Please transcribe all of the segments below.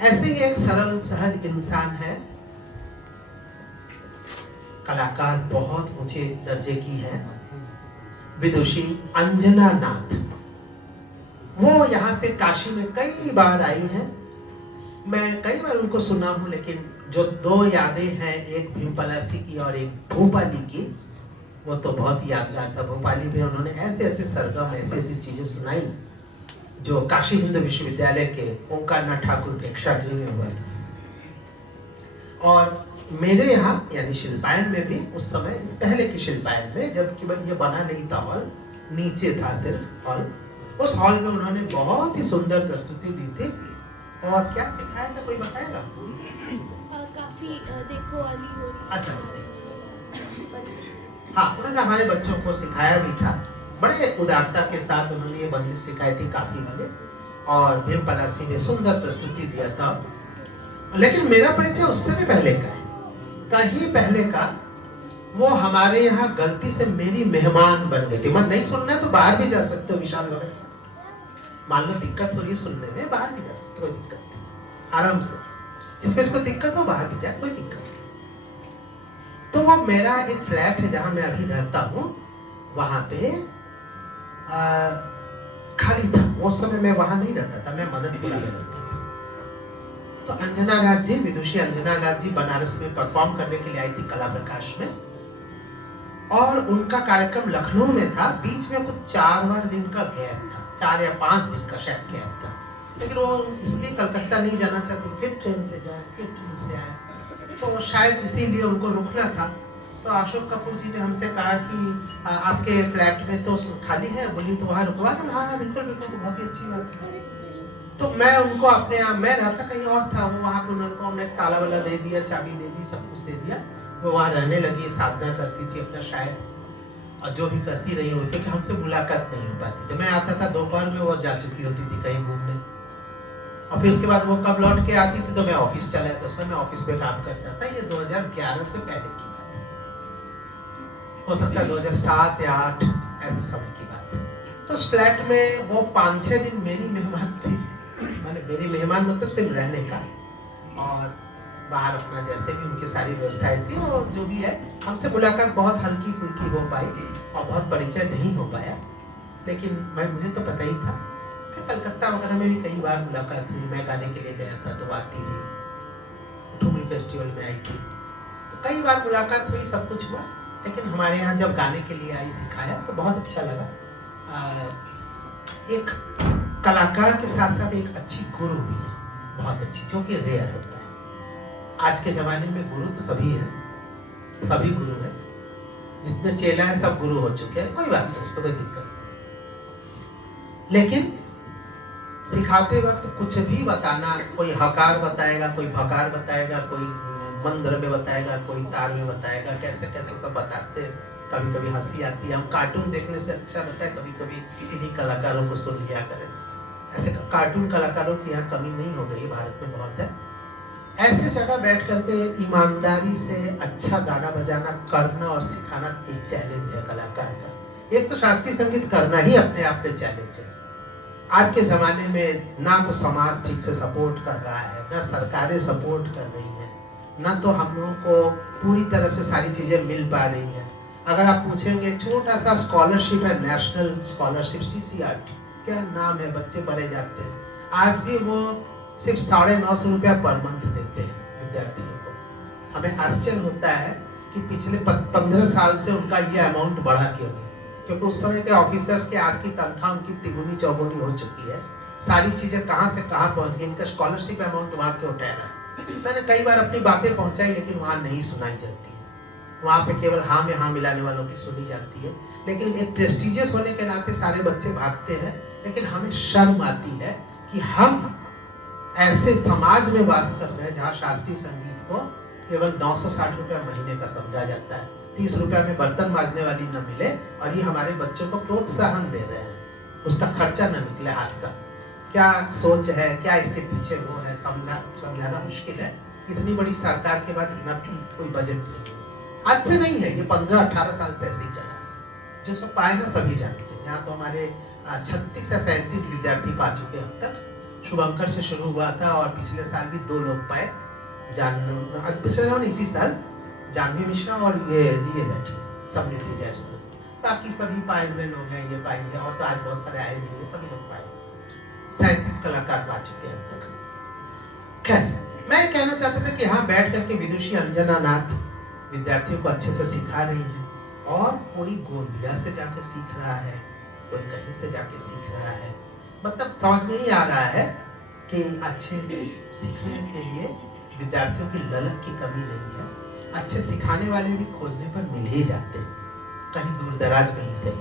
ऐसे ही एक सरल सहज इंसान है, कलाकार बहुत ऊंचे दर्जे की है, विदुषी अंजना नाथ। वो यहाँ पे काशी में कई बार आई हैं, मैं कई बार उनको सुना हूँ, लेकिन जो दो यादें हैं, एक भीमपलासी की और एक भोपाली की, वो तो बहुत यादगार था। भोपाली में उन्होंने ऐसे ऐसे सरगम, ऐसी ऐसी चीजें सुनाई जो काशी हिंदू विश्वविद्यालय के ओंकारनाथ ठाकुर प्रेक्षागृह में हुआ था। और मेरे यहाँ यानी शिल्पायन में भी उस समय, इस पहले की शिल्पायन में, जबकि ये बना नहीं था हॉल, नीचे था सिर्फ हॉल, उस हॉल में उन्होंने बहुत ही सुंदर प्रस्तुति दी थी। और क्या सिखाया था, कोई बताएगा? काफी देखो वाली हो रही। अच्छा, हाँ, उन्होंने हमारे बच्चों को सिखाया भी था, बड़े उदारता के साथ उन्होंने ये बंदिश सिखाई थी काफी वाले, और भीमपलासी ने सुंदर प्रस्तुति दिया था। लेकिन मेरा परिचय उससे भी पहले का है, कहीं पहले का। वो हमारे यहाँ गलती से मेरी मेहमान बन गई थी। मन नहीं सुनना है तो बाहर भी जा सकते हो, विशाल वगैरह से मान लो दिक्कत हो रही है सुनने में, बाहर भी जा सकते हो, कोई दिक्कत नहीं, आराम से। जिसको इसको दिक्कत हो बाहर भी जाए, कोई दिक्कत नहीं। तो वो मेरा एक फ्लैट है जहां मैं अभी रहता हूँ, वहां पे खाली था। उस समय मैं वहां नहीं रहता था, मैं मदनपुरा में रहता था। तो अंजना नाथ जी, विदुषी अंजना नाथ जी बनारस में परफॉर्म करने के लिए आई थी कला प्रकाश में, और उनका कार्यक्रम लखनऊ में था। बीच में कुछ 4 दिन का गैप था, 4 या 5 दिन का शायद गैप था, लेकिन वो इसलिए कलकत्ता नहीं जाना चाहती, फिर ट्रेन से जाए, फिर ट्रेन से आए, तो शायद इसीलिए उनको रुकना था। तो अशोक कपूर जी ने हमसे कहा कि आपके फ्लैट में तो खाली है, बोली तो वहाँ रुकवा दो। हाँ बिल्कुल बिल्कुल, बहुत ही अच्छी बात है। तो मैं उनको अपने यहाँ, मैं रहता कहीं और था, वो वहाँ पे उनको हमने ताला वाला दे दिया, चाबी दे दी, सब कुछ दे दिया। वो वहाँ रहने लगी, साधना करती थी अपना शायद, और जो भी करती रही हो, क्योंकि हमसे मुलाकात नहीं हो पाती थी। मैं आता था दोपहर में, वो जा चुकी होती थी कहीं घूमने, और फिर उसके बाद वो कब लौट के आती थी तो मैं ऑफिस चला जाता, उस समय ऑफिस में काम करता था। ये 2011 से पहले की बात है, हो सकता है 2007 या 2008 ऐसे समय की बात है। तो उस फ्लैट में वो 5-6 दिन मेरी मेहमान थी, मैंने मेरी मेहमान मतलब सिर्फ रहने का, और बाहर अपना जैसे भी उनकी सारी व्यवस्थाएं थी, और जो भी है, हमसे मुलाकात बहुत हल्की फुल्की हो पाई और बहुत परिचय नहीं हो पाया, लेकिन मुझे तो पता ही था। फिर कलकत्ता वगैरह में भी कई बार मुलाकात हुई, मैं गाने के लिए गया था तो आती रही, ठुमरी फेस्टिवल में आई थी, तो कई बार मुलाकात हुई, सब कुछ हुआ। लेकिन हमारे यहाँ जब गाने के लिए आई, सिखाया, तो बहुत अच्छा लगा। एक कलाकार के साथ साथ एक अच्छी गुरु भी है, बहुत अच्छी, जो कि रेयर होता है। आज के जमाने में गुरु तो सभी है, सभी गुरु है, जितने चेला है सब गुरु हो चुके हैं, कोई बात नहीं, उसको कोई दिक्कत नहीं। लेकिन सिखाते वक्त कुछ भी बताना, कोई हकार बताएगा, कोई भकार बताएगा, कोई मंत्र में बताएगा, कोई तार में बताएगा, कैसे कैसे सब बताते हैं। कभी कभी हंसी आती है, हम कार्टून देखने से अच्छा लगता है, कभी कभी इन्हीं कलाकारों को सुन लिया करें। ऐसे कार्टून कलाकारों की यहाँ कमी नहीं हो गई, भारत में बहुत है। ऐसे जगह बैठ करके ईमानदारी से अच्छा गाना बजाना करना और सिखाना एक चैलेंज है कलाकार का। एक तो शास्त्रीय संगीत करना ही अपने आप में चैलेंज है। आज के ज़माने में ना तो समाज ठीक से सपोर्ट कर रहा है, ना सरकारें सपोर्ट कर रही हैं, ना तो हम लोगों को पूरी तरह से सारी चीज़ें मिल पा रही हैं। अगर आप पूछेंगे, छोटा सा स्कॉलरशिप है, नेशनल स्कॉलरशिप CCRT, क्या नाम है, बच्चे पढ़े जाते हैं, आज भी वो सिर्फ 950 रुपया पर मंथ देते हैं विद्यार्थियों को। हमें आश्चर्य होता है कि पिछले 15 साल से उनका ये अमाउंट बढ़ा क्यों नहीं, क्योंकि उस समय के ऑफिसर्स के आज की तनख्वाह उनकी तिगुनी चौगुनी हो चुकी है। सारी चीजें कहाँ से कहाँ पहुँच गई, इनका स्कॉलरशिप अमाउंट वहाँ क्यों ठहरा है। मैंने कई बार अपनी बातें पहुँचाई, लेकिन वहाँ नहीं सुनाई जाती है, वहाँ पे केवल हाँ में हाँ मिलाने वालों की सुनी जाती है। लेकिन एक प्रेस्टिजियस होने के नाते सारे बच्चे भागते हैं, लेकिन हमें शर्म आती है कि हम ऐसे समाज में वास कर रहे हैं जहाँ शास्त्रीय संगीत को केवल 960 रुपया महीने का समझा जाता है, 30 रुपया में बर्तन मांजने वाली न मिले, और ये हमारे बच्चों को प्रोत्साहन दे रहे हैं, उसका खर्चा न निकले हाथ का। क्या सोच है, क्या इसके पीछे वो है, समझाना मुश्किल है। इतनी बड़ी सरकार के पास कोई बजट नहीं, आज से नहीं है, ये 15-18 साल से ऐसे ही चला है। जो सब पाएगा सभी जानते हैं। यहाँ तो हमारे 36 या 37 विद्यार्थी पा चुके हैं अब तक, शुभंकर से शुरू हुआ था और पिछले साल भी 2 लोग पाए, पिछले साल इसी साल जानवी मिश्रा और ये बैठे सब नीति। बाकी सभी पाए हुए लोग हैं, ये पाई है, और तो आज बहुत सारे आए नहीं है, सभी लोग पाए। 37 कलाकार पा चुके हैं अब तक। खैर, मैं कहना चाहता था कि यहाँ बैठ करके विदुषी अंजना नाथ विद्यार्थियों को अच्छे से सिखा रही है, और कोई गोंदिया से जाके सीख रहा है, कोई कहीं से जाके सीख रहा है। मतलब समझ में ही आ रहा है कि अच्छे सीखने के लिए विद्यार्थियों की ललक की कमी नहीं है। अच्छे सिखाने वाले भी खोजने पर मिल ही जाते हैं, कहीं दूर दराज में ही सही।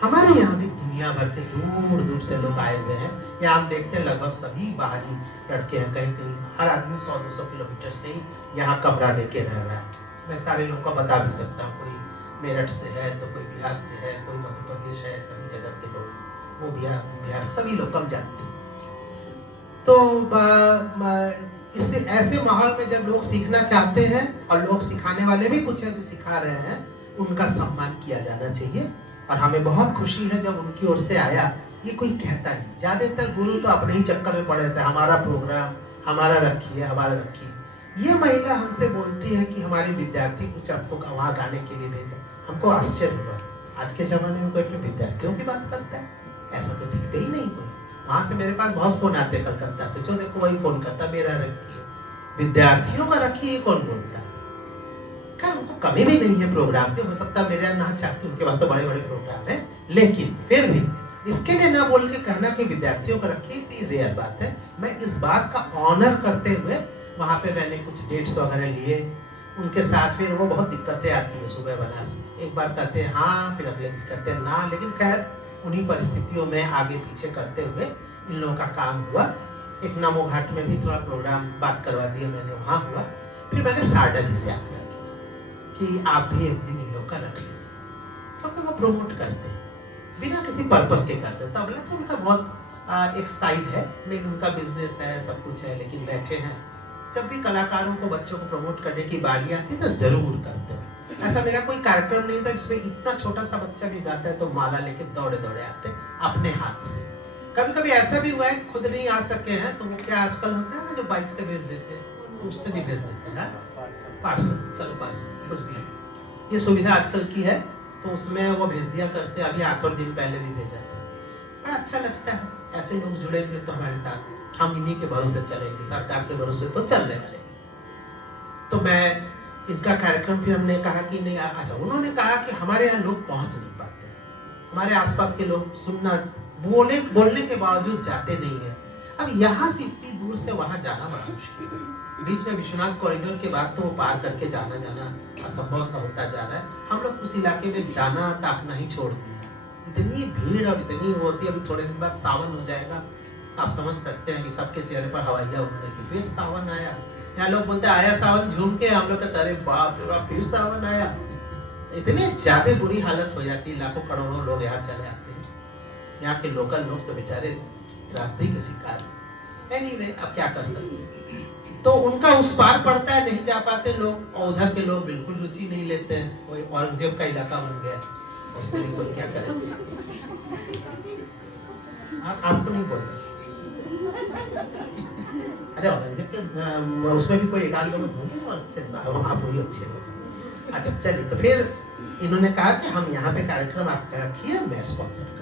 हमारे यहाँ भी दुनिया भर के दूर दूर से लोग आए हुए हैं। यहाँ हम देखते हैं लगभग सभी बाहरी लड़के हैं, कहीं कहीं हर आदमी 100-200 किलोमीटर से ही यहाँ कमरा लेके रह रहा है। मैं सारे लोगों को बता भी सकता हूँ, कोई मेरठ से है तो कोई बिहार से है, कोई मध्य प्रदेश है, सभी जगह के लोग, वो बिहार सभी लोग कम जानते हैं। तो इससे ऐसे माहौल में जब लोग सीखना चाहते हैं और लोग सिखाने वाले भी कुछ हैं जो सिखा रहे हैं, उनका सम्मान किया जाना चाहिए। और हमें बहुत खुशी है जब उनकी ओर से आया। ये कोई कहता नहीं, ज्यादातर गुरु तो अपने ही चक्कर में पड़े थे, हमारा प्रोग्राम हमारा रखिए, हमारा रखिए। ये महिला हमसे बोलती है कि हमारे विद्यार्थी कुछ आपको वहाँ गाने के लिए भेजा। हमको आश्चर्य हुआ, आज के जमाने में कोई अपने विद्यार्थियों की बात करता है? ऐसा तो दिखते ही नहीं कोई। वहां से मेरे पास बहुत फोन आते कलकत्ता से, जो देखो वही फोन करता, मेरा रखिए, विद्यार्थियों का रखिए, कौन बोलता है? खैर उनको कमी भी नहीं है प्रोग्राम की, हो सकता है मेरे ना चाहती, उनके पास तो बड़े बड़े प्रोग्राम है, लेकिन फिर भी इसके लिए ना बोल के कहना कि विद्यार्थियों को रखिए, इतनी रेयर बात है। मैं इस बात का ऑनर करते हुए वहां पे मैंने कुछ डेट्स वगैरह लिए उनके साथ। फिर वो बहुत दिक्कतें आती है, सुबह बना एक बार कहते हैं हाँ, फिर अगले दिन कहते हैं ना, लेकिन खैर उन्हीं परिस्थितियों में आगे पीछे करते हुए इन लोगों का काम हुआ। एक नमो घाट में भी थोड़ा प्रोग्राम बात करवा दिया मैंने, वहाँ हुआ। फिर मैंने सारदा जी से आग्रह किया कि आप भी एक दिन इन लोग का रख लीजिए, क्योंकि वो प्रमोट करते हैं बिना किसी पर्पस के करते हैं। तबला तो उनका बहुत एक साइड है, मेन उनका बिजनेस है, सब कुछ है, लेकिन बैठे हैं। जब भी कलाकारों को, बच्चों को प्रमोट करने की बारी आती है तो जरूर करते हैं। ऐसा मेरा कोई कार्यक्रम नहीं था जिसमें इतना छोटा सा बच्चा भी गाता है तो माला लेके दौड़े दौड़े आते अपने हाथ से। कभी कभी ऐसा भी हुआ है खुद नहीं आ सके हैं तो वो क्या आजकल होता है ना, जो बाइक से भेज देते हैं, उससे भी भेज देते हैं पार्सल, चलो पार्सल कुछ भी है, ये सुविधा आजकल की है, तो उसमें वो भेज दिया करते। अभी 8 दिन पहले भी भेजा था, बड़ा अच्छा लगता है। ऐसे लोग जुड़ेंगे तो हमारे साथ, हम इन्हीं के भरोसे चलेंगे, सरकार के भरोसे तो चलने वाले। तो मैं इनका कार्यक्रम फिर हमने कहा कि नहीं, अच्छा उन्होंने कहा कि हमारे यहाँ लोग पहुंच नहीं पाते, हमारे आसपास के लोग सुनना बोलने के बावजूद जाते नहीं है। अब यहाँ से इतनी दूर से वहां जाना बड़ा मुश्किल है। बीच में विश्वनाथ कॉरिडोर के बाद तो वो पार करके जाना असंभव सा होता जा रहा है। हम लोग उस इलाके में जाना ताकना ही छोड़ दिया, इतनी भीड़ और इतनी होती है। अभी थोड़े दिन बाद सावन हो जाएगा, आप समझ सकते हैं कि सबके चेहरे पर हवाइयाँ उठने की। फिर सावन आया, यहाँ लोग बोलते आया सावन झूम के, हम लोग कहते अरे बाप रे बाप फिर सावन आया। इतनी ज्यादा बुरी हालत हो जाती है, लाखों करोड़ों लोग यहाँ चले आते हैं। यहाँ के लोकल लोग तो बेचारे रास्ते के शिकार हैं। एनीवे, अब क्या कर सकते हैं। तो उनका उस पार पड़ता है, नहीं जा पाते लोग, और उधर के लोग बिल्कुल रुचि नहीं लेते हैं। कोई औरंगजेब का इलाका बन गया, उसमें कोई क्या करे। आपको नहीं बोलते, अरे औरंगजेब के उसमें भी कोई 1 लोग होंगे, आप वही अच्छे लोग। अच्छा चलिए, तो फिर इन्होंने कहा कि हम यहाँ पे कार्यक्रम आप रखिए, मैं स्पॉन्सर करूँ।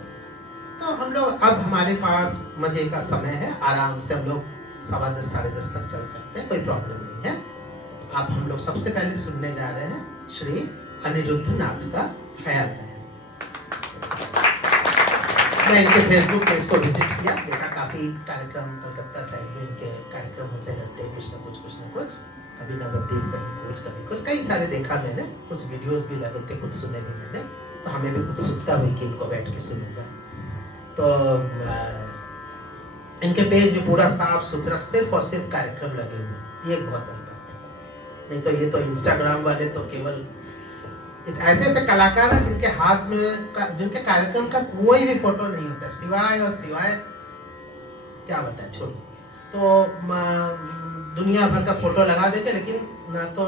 तो हम लोग, अब हमारे पास मजे का समय है, आराम से हम लोग 10:15 साढ़े 10 तक चल सकते हैं, कोई प्रॉब्लम नहीं है। आप हम लोग सबसे पहले सुनने जा रहे हैं श्री अनिरुद्ध नाथ का ख्याल है। मैं इनके फेसबुक पेज को विजिट किया, देखा काफी कार्यक्रम कलकत्ता साइड में इनके कार्यक्रम होते रहते हैं, कुछ ना कुछ, कभी नवद्वीप, कहीं कुछ, कई सारे देखा मैंने, कुछ वीडियोस भी लगे थे, कुछ सुने भी मैंने। तो हमें भी उत्सुकता हुई कि इनको बैठ के सुनूंगा। तो इनके पेज में पूरा साफ सुथरा सिर्फ और सिर्फ कार्यक्रम लगे हुए, ये एक बहुत बड़ी बात है। नहीं तो ये तो इंस्टाग्राम वाले तो केवल ऐसे ऐसे कलाकार हैं जिनके हाथ में जिनके कार्यक्रम का कोई भी फोटो नहीं होता, सिवाय क्या बताए, छोड़ो। तो दुनिया भर का फोटो लगा देंगे, लेकिन ना तो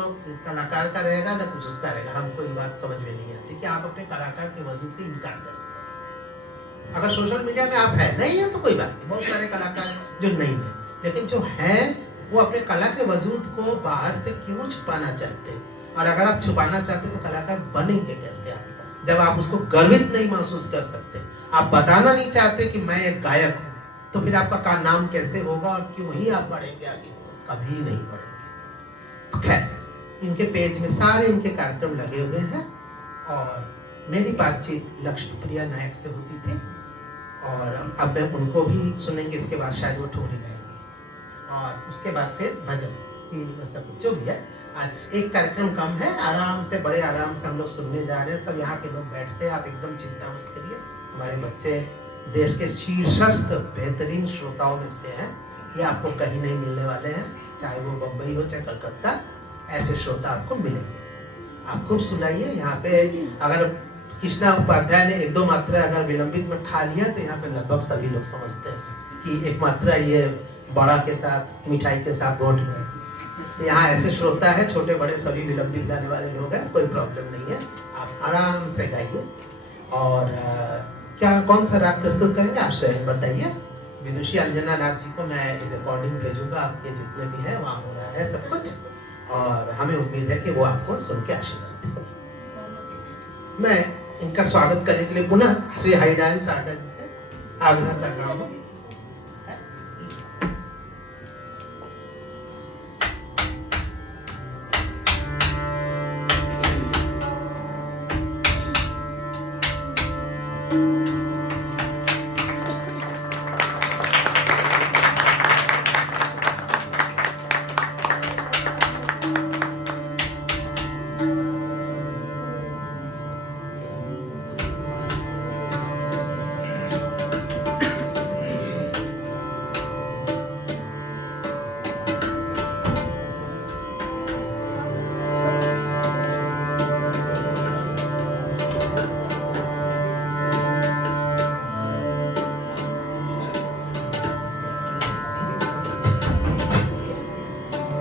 कलाकार का रहेगा ना कुछ उसका रहेगा। हमको ये बात समझ में नहीं आती कि आप अपने कलाकार के वजूद की इनकार कर सकते। अगर सोशल मीडिया में आप है नहीं है तो कोई बात नहीं, बहुत सारे कलाकार जो नहीं है, लेकिन जो है वो अपने कला के वजूद को बाहर से क्यों छुपाना चाहते हैं? और अगर आप छुपाना चाहते तो कलाकार बनेंगे कैसे आप, जब आप उसको गर्वित नहीं महसूस कर सकते, आप बताना नहीं चाहते कि मैं एक गायक हूँ, तो फिर आपका नाम कैसे होगा और क्यों ही आप बढ़ेंगे आगे? कभी नहीं बढ़ेंगे। खैर, इनके पेज में सारे इनके कार्यक्रम लगे हुए हैं और मेरी बातचीत लक्ष्मीप्रिया नायक से होती थी और अब मैं उनको भी सुनेंगे, इसके बाद शायद वो ठोरी गाएंगे और उसके बाद फिर भजन की सब कुछ जो भी है। आज एक कार्यक्रम कम है, आराम से बड़े आराम से हम लोग सुनने जा रहे हैं, सब यहाँ के लोग बैठते हैं, आप एकदम चिंता मत करिए। हमारे बच्चे देश के शीर्षस्थ बेहतरीन श्रोताओं में से हैं, ये आपको कहीं नहीं मिलने वाले हैं, चाहे वो बम्बई हो चाहे कलकत्ता, ऐसे श्रोता आपको मिलेंगे। आप खूब सुनाइए। यहाँ पे अगर कृष्णा उपाध्याय ने एक दो मात्रा अगर विलंबित में खा लिया तो यहाँ पे लगभग सभी लोग समझते हैं कि एक मात्रा ये बड़ा के साथ मिठाई के साथ घोट गए। यहाँ ऐसे श्रोता है, छोटे बड़े सभी विलंबित गाने वाले लोग हैं, कोई प्रॉब्लम नहीं है, आप आराम से गाइए। और क्या कौन सा राग प्रस्तुत करेंगे आप स्वयं बताइए। विदुषी अंजना नाथ जी को मैं रिकॉर्डिंग भेजूंगा, आपके जितने भी है वहाँ हो रहा है सब कुछ, और हमें उम्मीद है कि वो आपको सुन के आशीर्वाद देंगे। मैं इनका स्वागत करने के लिए पुनः श्री हरिनारायण सागर जी से आग्रह कर रहा हूँ।